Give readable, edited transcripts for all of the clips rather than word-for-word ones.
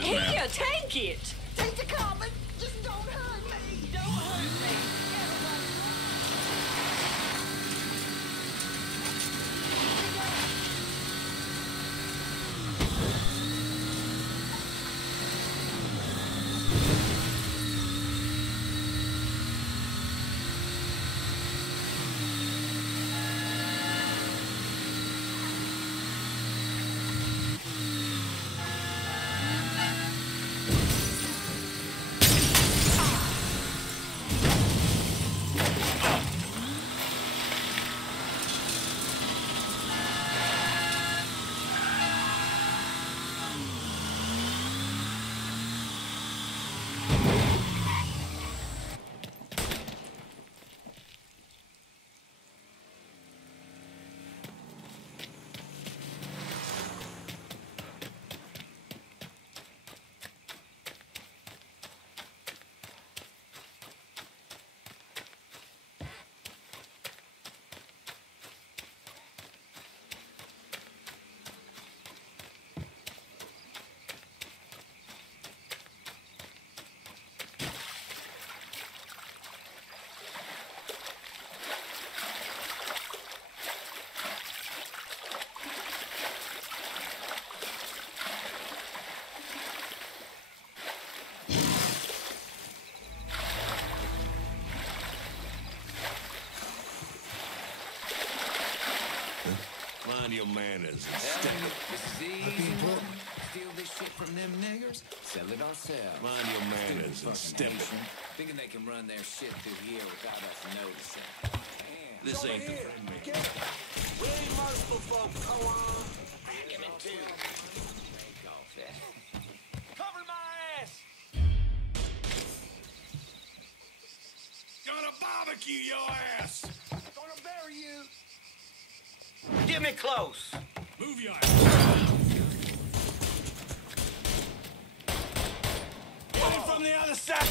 just now. Here, take it! Take the comment. Just don't hurt me. Don't hurt me. Mind your manners and step. This is easy. Steal this shit from them niggers, sell it ourselves. Mind your manners and step it. Thinking they can run their shit through here without us noticing. This ain't the friendly. We ain't merciful folks. Go on. Give it to. Cover my ass! Gonna barbecue your ass! Gonna bury you. Get me close! Move your ass! Get it from the other side!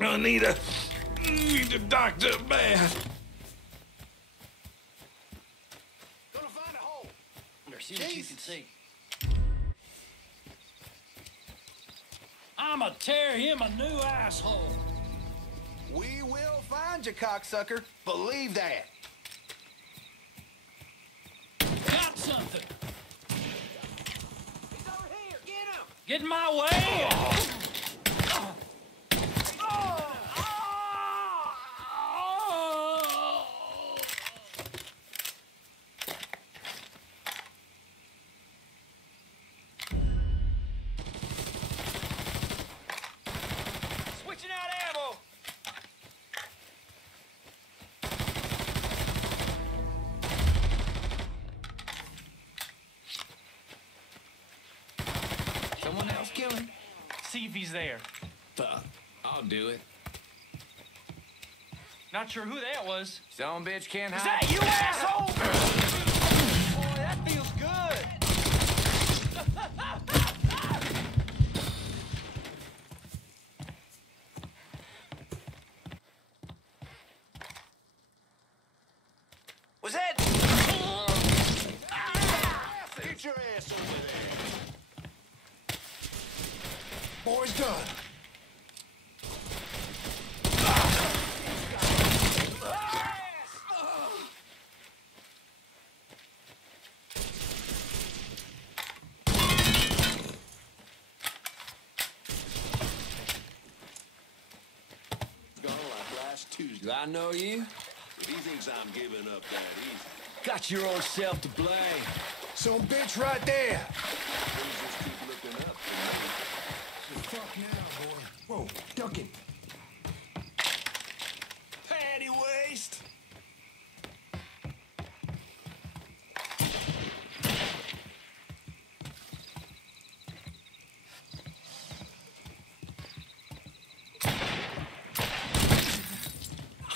I need a doctor bad. Gonna find a hole. See what you can see. I'ma tear him a new asshole. We will find you, cocksucker. Believe that. Got something. He's over here. Get him. Get in my way. Switching out ammo. Someone else kill him? See if he's there. Fuck. I'll do it. Not sure who that was. Some bitch can't Is hide. that you, asshole? Boy, that feels good. Was that? Get your ass over there. Boy's done. Gone like last Tuesday. Do I know you? If he thinks I'm giving up that easy, Got your own self to blame. Some bitch right there. please just keep looking up for me. Fuck now, boy. Whoa, duck it. Patty waist.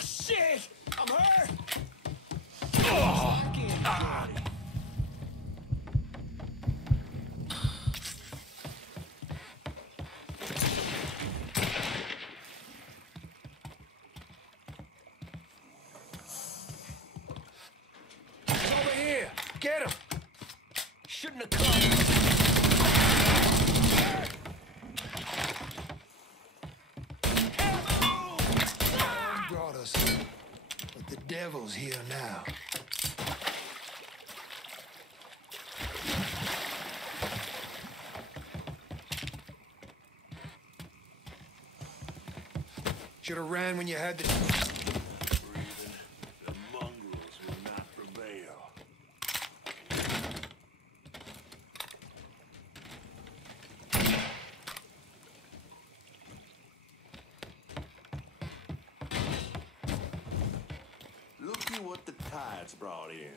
Shit! I'm hurt! He's over here. Get him. Shouldn't have come. Carl's here now. Should have ran when you had the... Breathing. The mongrels will not prevail. Looky what the tide's brought in.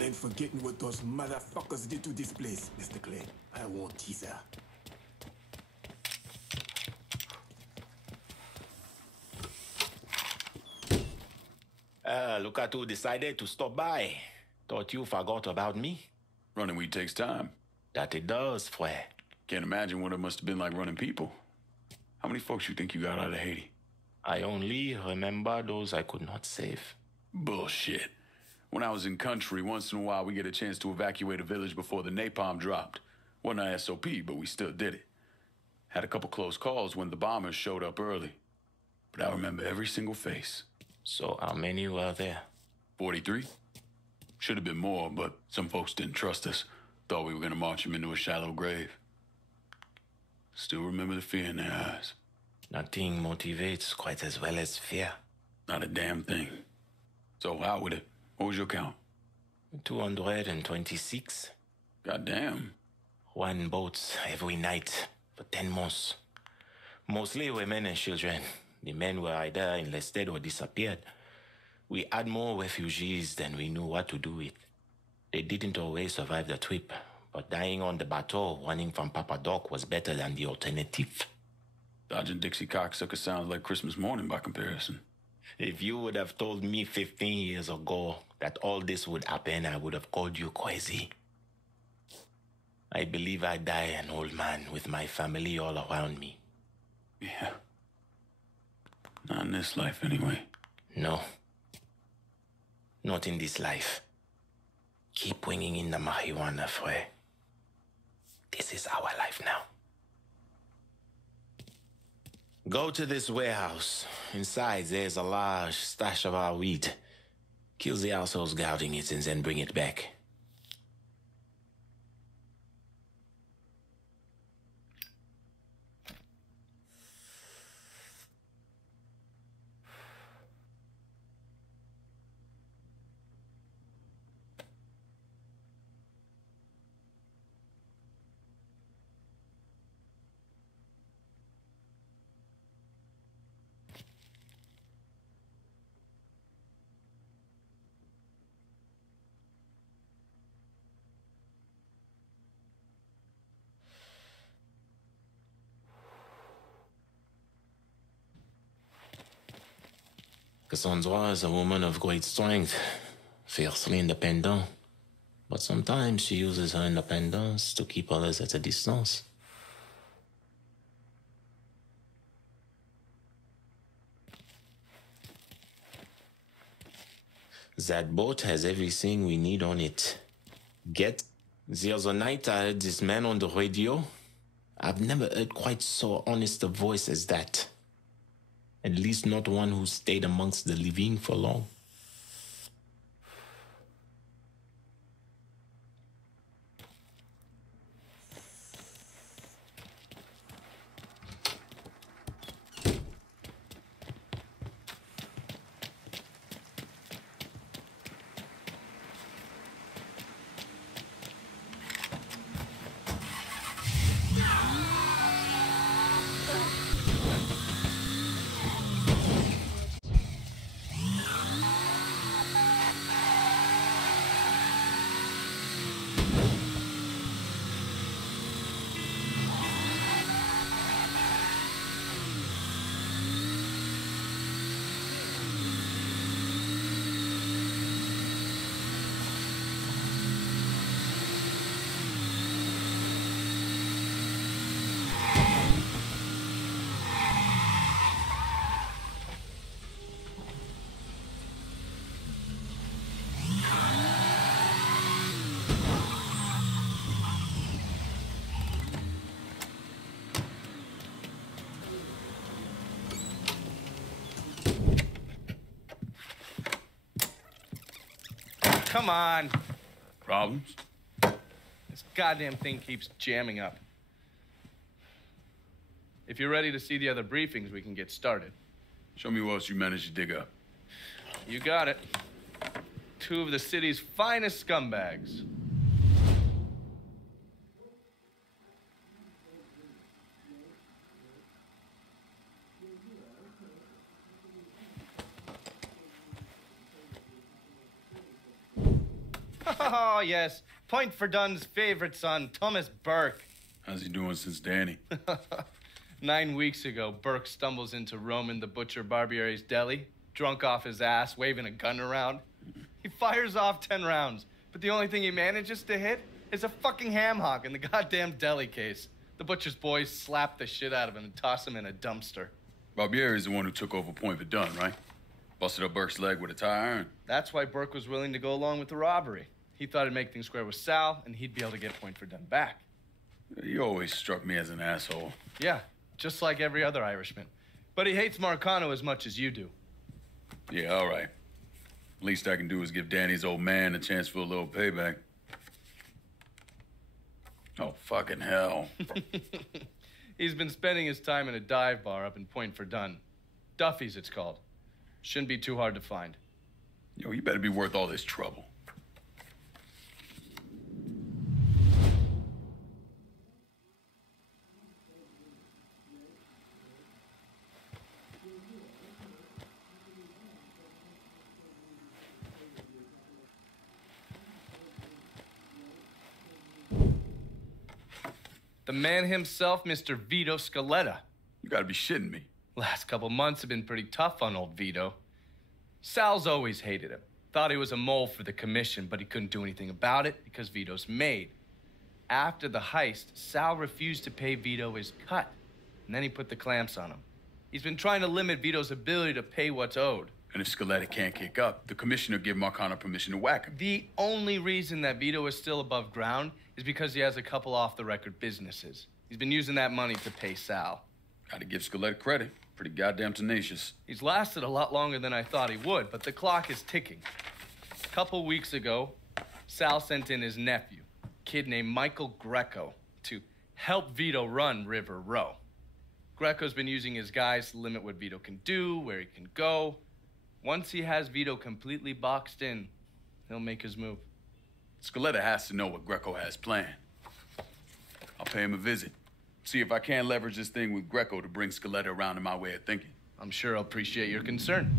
God ain't forgetting what those motherfuckers did to this place, Mr. Clay. I won't teaser. Look at who decided to stop by. Thought you forgot about me. Running weed takes time. That it does, Fred. Can't imagine what it must have been like running people. How many folks you think you got out of Haiti? I only remember those I could not save. Bullshit. When I was in country, once in a while we get a chance to evacuate a village before the napalm dropped. Wasn't our SOP, but we still did it. Had a couple close calls when the bombers showed up early. But I remember every single face. So how many were there? 43? Should have been more, but some folks didn't trust us. Thought we were gonna march them into a shallow grave. Still remember the fear in their eyes. Nothing motivates quite as well as fear. Not a damn thing. So out with it. What was your count? 226. Goddamn. One boat every night for 10 months. Mostly women and children. The men were either enlisted or disappeared. We had more refugees than we knew what to do with. They didn't always survive the trip, but dying on the bateau running from Papa Doc was better than the alternative. Dodging Dixie cocksucker sounds like Christmas morning by comparison. If you would have told me 15 years ago that all this would happen, I would have called you crazy. I believe I die an old man with my family all around me. Yeah. Not in this life, anyway. No. Not in this life. Keep bringing in the marijuana, Fred. This is our life now. Go to this warehouse. Inside, there's a large stash of our weed. Kill the assholes guarding it and then bring it back. Cassandra is a woman of great strength, fiercely independent. But sometimes she uses her independence to keep others at a distance. That boat has everything we need on it. The other night I heard this man on the radio. I've never heard quite so honest a voice as that. At least not one who stayed amongst the living for long. Come on. Problems? This goddamn thing keeps jamming up. If you're ready to see the other briefings, we can get started. Show me what else you managed to dig up. You got it. 2 of the city's finest scumbags. Oh, yes. Point for Dunn's favorite son, Thomas Burke. How's he doing since Danny? 9 weeks ago, Burke stumbles into Roman the Butcher Barbiere's deli, drunk off his ass, waving a gun around. He fires off 10 rounds, but the only thing he manages to hit is a fucking ham hock in the goddamn deli case. The butcher's boys slap the shit out of him and toss him in a dumpster. Barbiere's the one who took over Point Verdun, right? Busted up Burke's leg with a tire iron. That's why Burke was willing to go along with the robbery. He thought it'd make things square with Sal, and he'd be able to get Point Verdun back. He always struck me as an asshole. Yeah, just like every other Irishman. But he hates Marcano as much as you do. Yeah, all right. Least I can do is give Danny's old man a chance for a little payback. Oh, fucking hell. He's been spending his time in a dive bar up in Point Verdun. Duffy's, it's called. Shouldn't be too hard to find. Yo, you better be worth all this trouble. The man himself, Mr. Vito Scaletta. You gotta be shitting me. Last couple months have been pretty tough on old Vito. Sal's always hated him. Thought he was a mole for the commission, but he couldn't do anything about it because Vito's made. After the heist, Sal refused to pay Vito his cut, and then he put the clamps on him. He's been trying to limit Vito's ability to pay what's owed. And if Scaletta can't kick up, the commissioner give Marcano permission to whack him. The only reason that Vito is still above ground is because he has a couple off-the-record businesses. He's been using that money to pay Sal. Gotta give Scaletta credit. Pretty goddamn tenacious. He's lasted a lot longer than I thought he would, but the clock is ticking. A couple weeks ago, Sal sent in his nephew, a kid named Michael Greco, to help Vito run River Row. Greco's been using his guys to limit what Vito can do, where he can go. Once he has Vito completely boxed in, he'll make his move. Scaletta has to know what Greco has planned. I'll pay him a visit. See if I can't leverage this thing with Greco to bring Scaletta around to my way of thinking. I'm sure he'll appreciate your concern.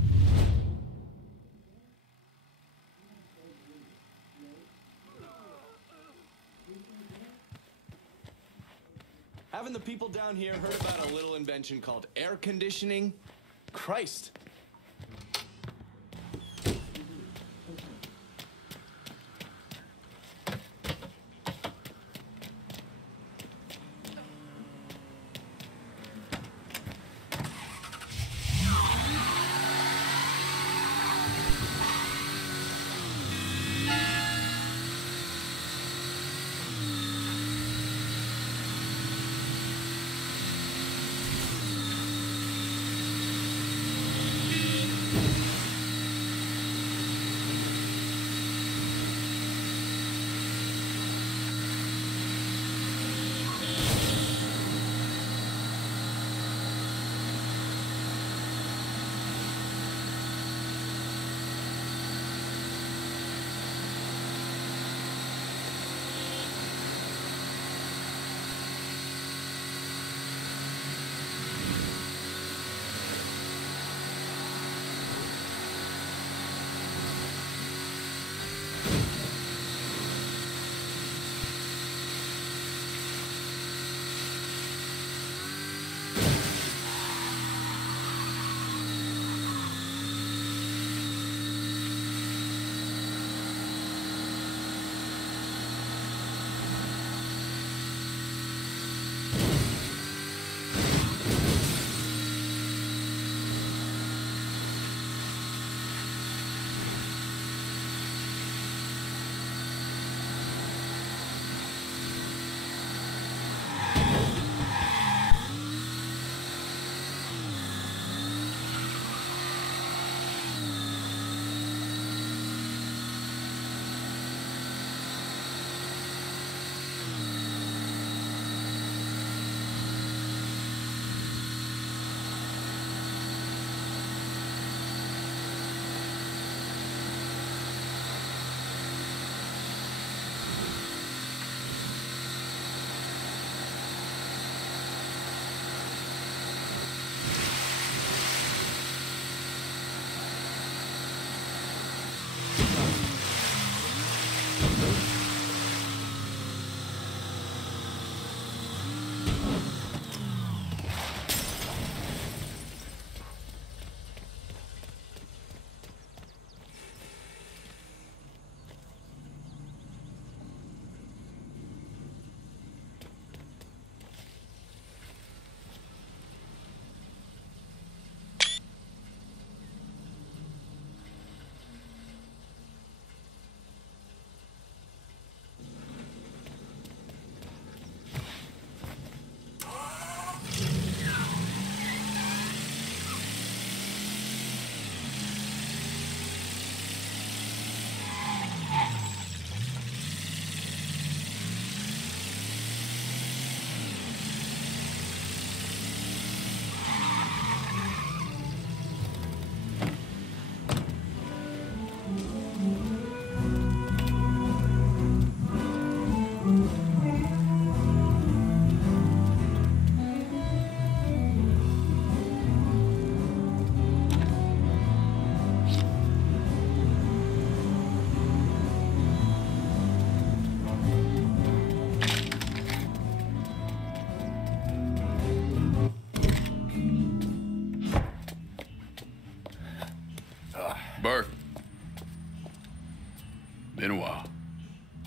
Haven't the people down here heard about a little invention called air conditioning? Christ.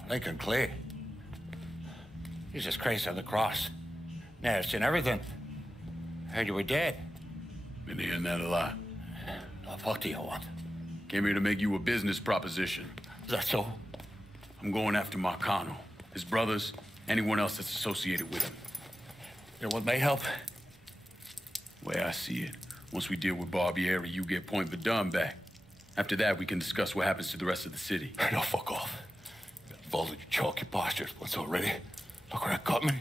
Lincoln Clay. Jesus Christ on the cross. Now, it's in everything. Heard you were dead. Been hearing that a lot. The fuck do you want? Came here to make you a business proposition. Is that so? I'm going after Marcano, his brothers, anyone else that's associated with him. You want my help? Way I see it, once we deal with Barbieri, you get Point Verdun back. After that, we can discuss what happens to the rest of the city. No, fuck off. Involved in chalky bastards once already. Look where it got me.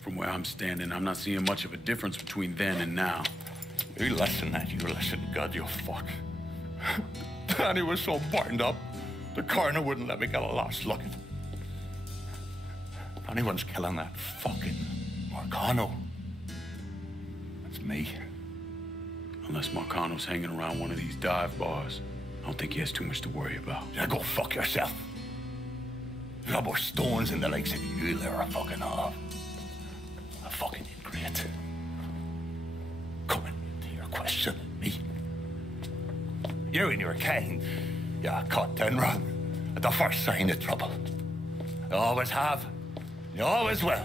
From where I'm standing, I'm not seeing much of a difference between then and now. You listen, that you listen, God, you fuck. Danny was so burned up, the coroner wouldn't let me get a last look at him. If anyone's killing that fucking Marcano, it's me. Unless Marcano's hanging around one of these dive bars, I don't think he has too much to worry about. Yeah, go fuck yourself. There's no more stones in the likes of you there are fucking off. A fucking ingrate. Coming to your question, me. You and your kind, you cut and run at the first sign of trouble. You always have, you always will.